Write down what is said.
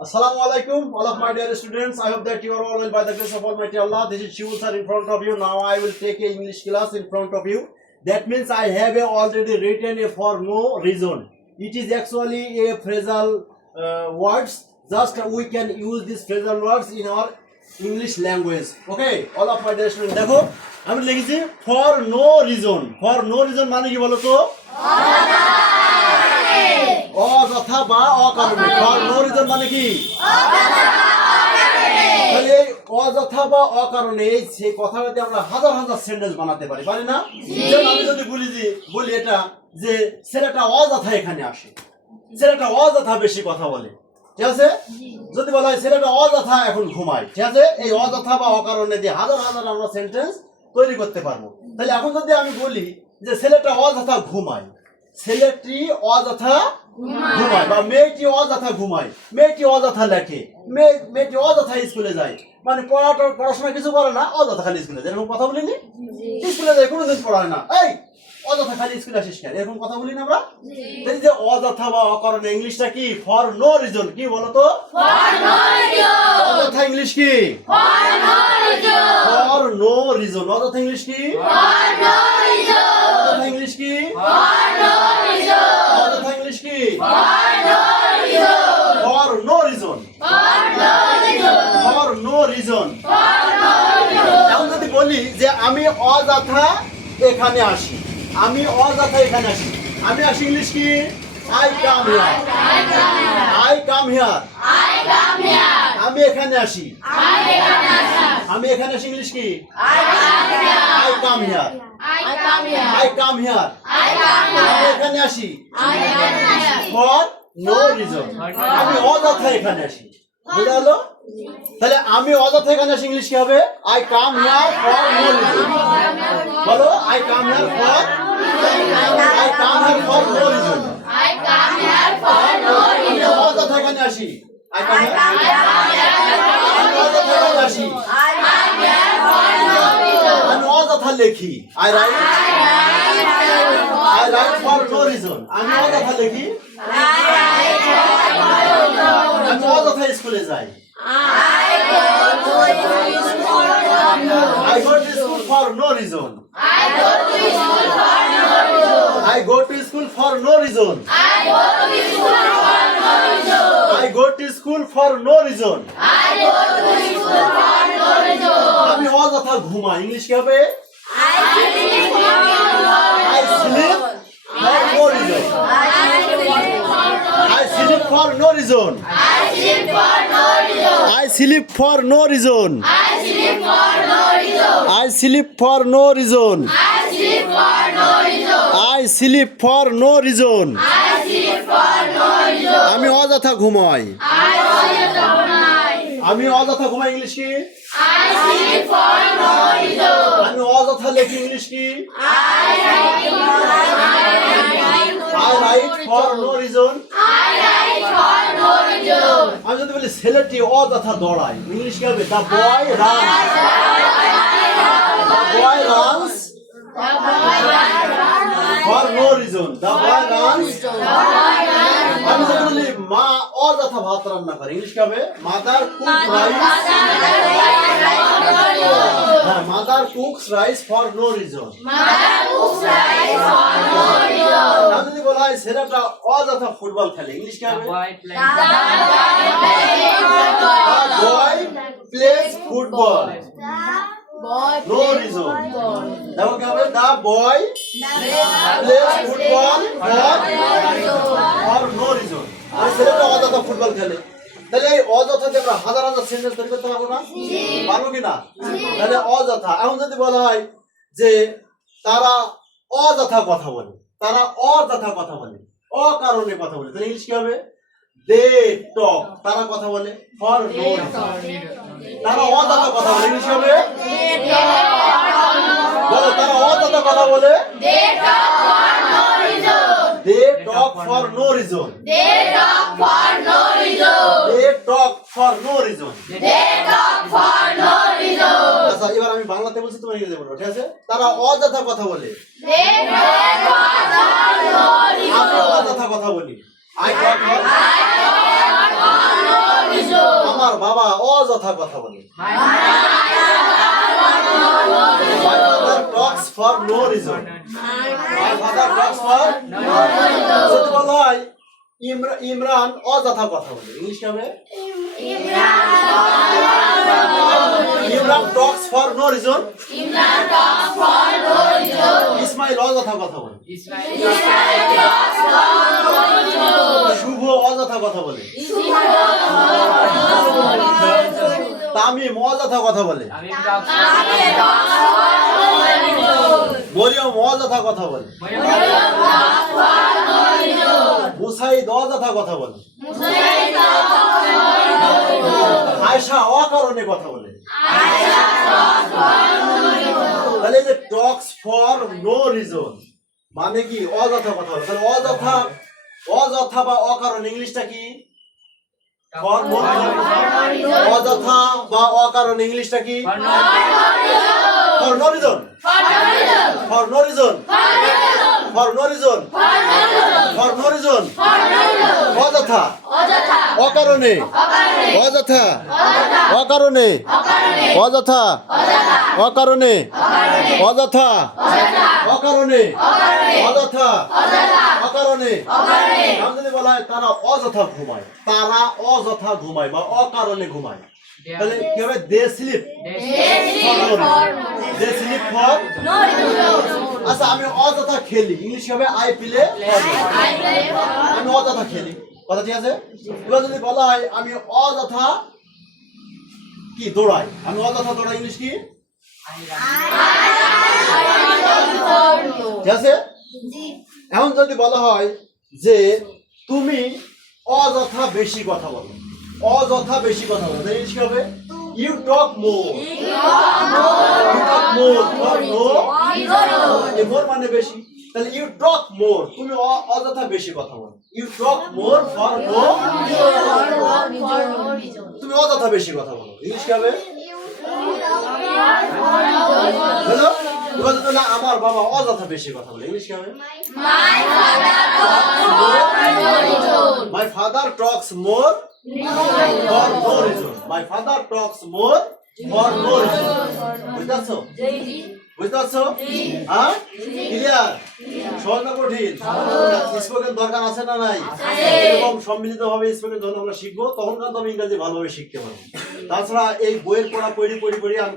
Assalamu alaikum, all of my dear students. I hope that you are all well by the grace of Almighty Allah. This is Shivu sir in front of you. Now I will take a English class in front of you. That means I have already written a for no reason. It is actually a phrasal words. Just we can use these phrasal words in our English language. Okay, all of my dear students. देखो हम लिखेंगे for no reason. For no reason माने क्या बोलो तो? অযথা বা অকারণে ফর নো রিজন মানে কি তাহলে অযথা বা অকারণে এই সেই কথাটাতে আমরা হাজার হাজার সেন্টেন্স বানাতে পারি পারি না যেমন আমি যদি বলি এটা যে ছেলেটা অযথা এখানে আসে ছেলেটা অযথা বেশি কথা বলে ঠিক আছে যদি বলা হয় ছেলেটা অযথা এখন ঘুমায় ঠিক আছে এই অযথা বা অকারণে দিয়ে হাজার হাজার আমরা সেন্টেন্স তৈরি করতে পারবো তাহলে এখন যদি আমি বলি যে ছেলেটা অযথা ঘুমায় ছেলেটি অযথা ঘুমায় বা মেয়েটি অযথা ঘুমায় মেয়েটি অযথা লেখে মেয়েটি অযথা স্কুলে যায় মানে পড়াশোনা কিছু করে না অযথা খালি স্কুলে যায় এরকম কথা বলিনি স্কুলে যায় কোনোদিন পড়ায় না এই অযথা খালি স্কুলে আসিস কেন এরকম কথা বলি না আমরা এই যে অযথা বা অকারণে ইংলিশটা কি ফর নো রিজন কি বলো তো অযথা ইংলিশ কি ফর নো রিজন অযথা ইংলিশ কি অযথা ইংলিশ কি অযথা ইংলিশ কি for no reason for no reason এখন যদি বলি যে আমি অযথা এখানে আসি আমি অযথা এখানে আসি আমি আসি ইংলিশ কি I come here I come here আমি এখানে আসি আমি এখানে আসি ইংলিশ কি I come here I come here আমি এখানে আসি ফর নো রিজন আমি অযথা এখানে আসি বুঝা গেল তাহলে আমি অযথা এখানে আসি ইংলিশ কি হবে I come here for no reason বলো I come here for no reason অযথা এখানে আসি আই কাম অযথা এখানে আসি আমি অযথা লিখি I write for no reason আমি অযথা লিখি আমি অযথা স্কুলে যাই I go to school for no reason. I go to school for no reason. I go to school for no reason. আমি অযথা ঘুমাই ইংলিশ কি হবে I sleep for no reason. I sleep for no reason. I sleep for no reason. I sleep for no reason. I sleep for no reason. আমি অযথা ঘুমাই আমি অযথা ঘুমাই ইংলিশ কি আমি অযথা লেখি ইংলিশ কি I write for no reason. আমি যদি বলি ছেলেটি অযথা দৌড়ায় ইংলিশ কি হবে the boy runs for no reason. The boy runs. আমি যদি বলি মা অযথা ভাত রান্না করে ইংলিশ কি হবে mother cooks rice for no reason. আমি যদি বলা হয় ছেলেটা অযথা ফুটবল খেলে ইংলিশ কি হবে boy plays football. No reason. দেখো কি হবে the boy plays football for no reason. আর ছেলেটা অযথা ফুটবল খেলে তাহলে এই অযথাতে আমরা হাজার হাজার সেন্টেন্স তৈরি করতে পারবো না পারবো কি না তাহলে অযথা এখন যদি বলা হয় যে তারা অযথা কথা বলে তারা অযথা কথা বলে অকারণে কথা বলে তাহলে ইংলিশ কি হবে দে টক তারা কথা বলে ফর নো তারা অযথা কথা বলে ইংলিশ হবে বলো তারা অযথা কথা বলে দে টক ফর নো রিজন আচ্ছা এবার আমি বাংলাতে বলছি তোমার ইংরেজিতে বলবো ঠিক আছে তারা অযথা কথা বলে আমি অযথা কথা বলি I talk for বাবা অযথা কথা বলে। My father talks for no reason. My father talks for no reason. যদি বলা হয় ইমরান অযথা কথা বলে, ইংলিশ হবে Imran talks for no reason. Ismail অযথা কথা বলে। শুভ অযথা কথা বলে। তামিম অযথা কথা বলে। মরিয়ম অযথা কথা বলে। মুসাইদ অযথা কথা বলে। আয়েশা অকারণে কথা বলে। তাহলে যে টক্স ফর নো রিজন মানে কি অযথা কথা বলে। তাহলে অযথা বা অকারণ ইংলিশটা কি? For no reason. অযথা বা অকারণ ইংলিশটা কি? For no reason. For no reason. For no reason. For no reason. অযথা অকারণে অযথা অকারণে অযথা অকারণে অযথা অকারণে অযথা অকারণে। আমি যদি বলা হয় তারা অযথা ঘুমায়, তারা অযথা ঘুমায় বা অকারণে ঘুমায়, তাহলে কি হবে? দে স্লিপ দে স্লিপ ফর। আচ্ছা আমি অযথা খেলি, ইংলিশ হবে আই প্লে। আমি অযথা খেলি, কথা ঠিক আছে? এবার যদি বলা হয় আমি অযথা কি দৌড়াই, আমি অযথা দৌড়াই, ইংলিশ কি? ঠিক আছে? এখন যদি বলা হয় যে তুমি অযথা বেশি কথা বলো, অযথা বেশি কথা বলো, ইংলিশ কি হবে? You talk more. You talk more for no. More মানে বেশি, তাহলে ইউ টক মোর, তুমি অযথা বেশি কথা বলো। You talk more for no. তুমি অযথা বেশি কথা বলো, ইংলিশ কি হবে? হলো? এবার যদি না আমার বাবা অযথা বেশি কথা বলে, ইংলিশ কি হবে? My father talks more for no reason. My father talks more for no reason. বুঝতে পারছো? বুঝতে পারছো? হ্যাঁ? ক্লিয়ার? সহজ না কঠিন? স্পোকেন দরকার আছে না নাই? এরকম সম্মিলিতভাবে স্পোকেন যখন আমরা শিখবো তখন কিন্তু আমি ইংরেজি ভালোভাবে শিখতে পারবো। তাছাড়া এই বইয়ের পড়া পড়ি আমি